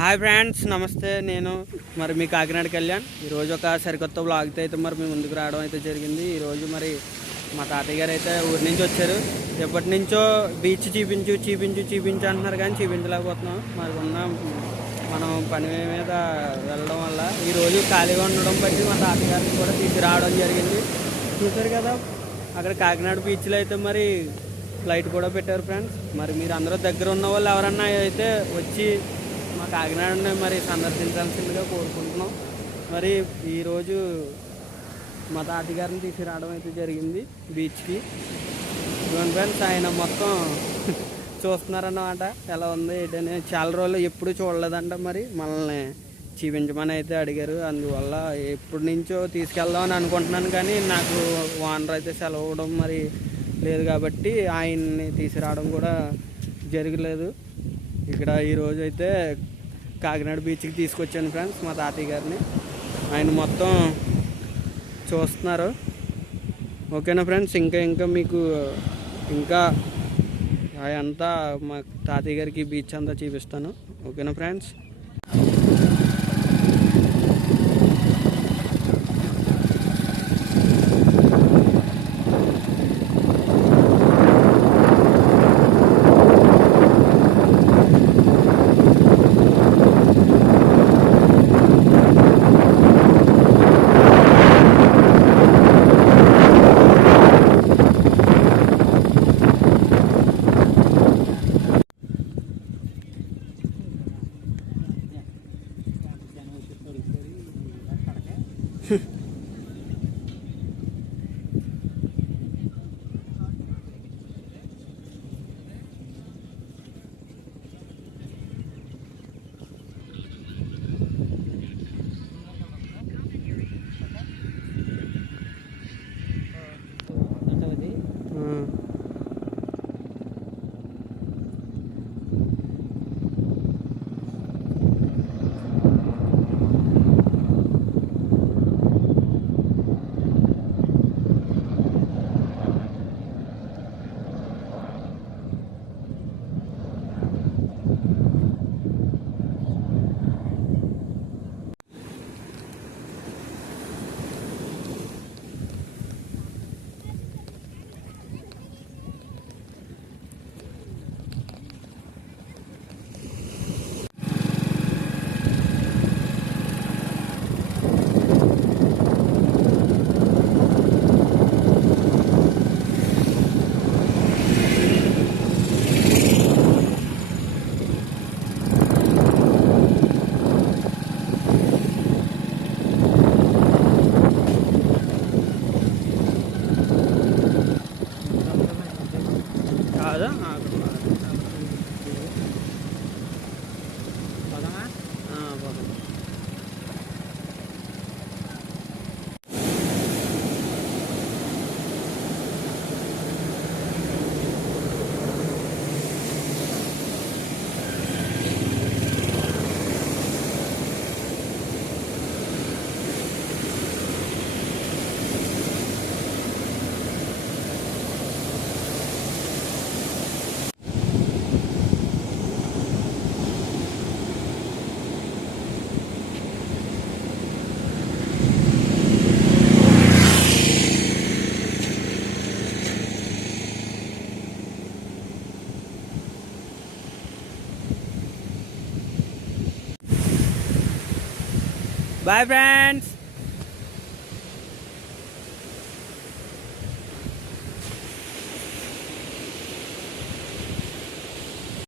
Hi friends, నమస్తే. నేను మీ కాకినాడ కళ్యాణ్. ఈరోజు ఒక సరికొత్త బ్లాగ్తో అయితే మీ ముందుకు రావడం అయితే జరిగింది. ఈరోజు మా తాతయ్య గారు అయితే ఊరి నుంచి వచ్చారు. ఎప్పటి నుంచో బీచ్ చూపించు అంటున్నారు, కానీ చూపించలేకపోతున్నాం. మనం పని మీద వెళ్ళడం వల్ల ఈరోజు ఖాళీగా ఉండడం బట్టి మా తాతయ్య గారిని కూడా తీసుకురావడం జరిగింది. చూసారు కదా, అక్కడ కాకినాడ బీచ్లో అయితే ఫ్లైట్ కూడా పెట్టారు ఫ్రెండ్స్. మీరు అందరూ దగ్గర ఉన్న వాళ్ళు ఎవరన్నా అయితే వచ్చి మా కాకినాడని సందర్శించాల్సిందిగా కోరుకుంటున్నాం. ఈరోజు మా తాతయ్య గారిని తీసుకురావడం అయితే జరిగింది బీచ్కి. ఫ్రెండ్స్, ఆయన మొత్తం చూస్తున్నారన్నమాట. ఎలా ఉంది ఏంటని చాలా రోజులు ఎప్పుడు చూడలేదంట. మనల్ని చూపించమని అయితే అడిగారు. అందువల్ల ఎప్పటి నుంచో తీసుకెళ్దామని అనుకుంటున్నాను, కానీ నాకు ఓనర్ అయితే సెలవు ఇవ్వడం లేదు కాబట్టి ఆయన్ని తీసుకురావడం కూడా జరగలేదు. ఇక్కడ ఈరోజు అయితే కాకినాడ బీచ్కి తీసుకొచ్చాను ఫ్రెండ్స్ మా తాతయ్య గారిని. ఆయన మొత్తం చూస్తున్నారు. ఓకేనా ఫ్రెండ్స్, ఇంకా మీకు అంతా మా తాతయ్య గారికి బీచ్ అంతా చూపిస్తాను. ఓకేనా ఫ్రెండ్స్. Bye friends.